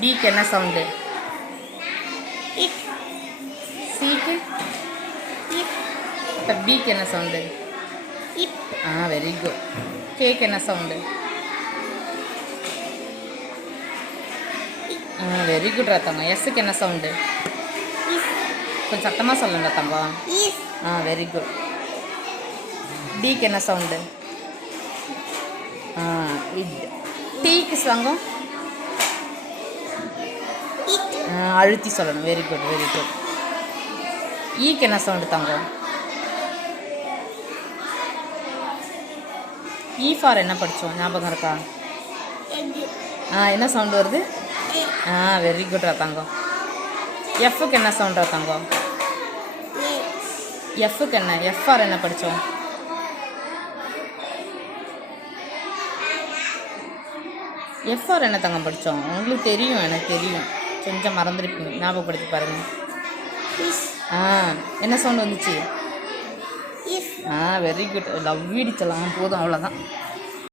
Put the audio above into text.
டிக்கு என்ன சவுண்டு? சிக்கு? இப்போ பிக்கு என்ன சவுண்டு? Very good. கேக்கு என்ன சவுண்டு? வெரி குட் ரத்தங்க. எஸ்ஸுக்கு என்ன சவுண்டு? கொஞ்சம் சத்தமாக சொல்லுங்க தங்கம். Very good. டிக்கு என்ன சவுண்டு? இட். டீக்கு சங்கம் அழுத்தி சொல்லணும். Very good very good. ஈக்கு என்ன சவுண்டு தங்கம்? ஈ ஃபார் என்ன படித்தோம் ஞாபகம் இருக்கா? என்ன சவுண்டு வருது? வெரி குட்ரா தங்கம். எஃப்க்கு என்ன சவுண்டா தங்கம்? எஃப்க்கு என்ன? எஃப்ஆர் என்ன படித்தோம்? எஃப்ஆர் என்ன தங்கம் படித்தோம்? உங்களுக்கு தெரியும், எனக்கு தெரியும், கொஞ்சம் மறந்துருப்பீங்க. ஞாபகப்படுத்தி பாருங்கள். என்ன சவுண்டு வந்துச்சு? Very good. லவ் வீடிச்சலாம் போதும், அவ்வளோதான்.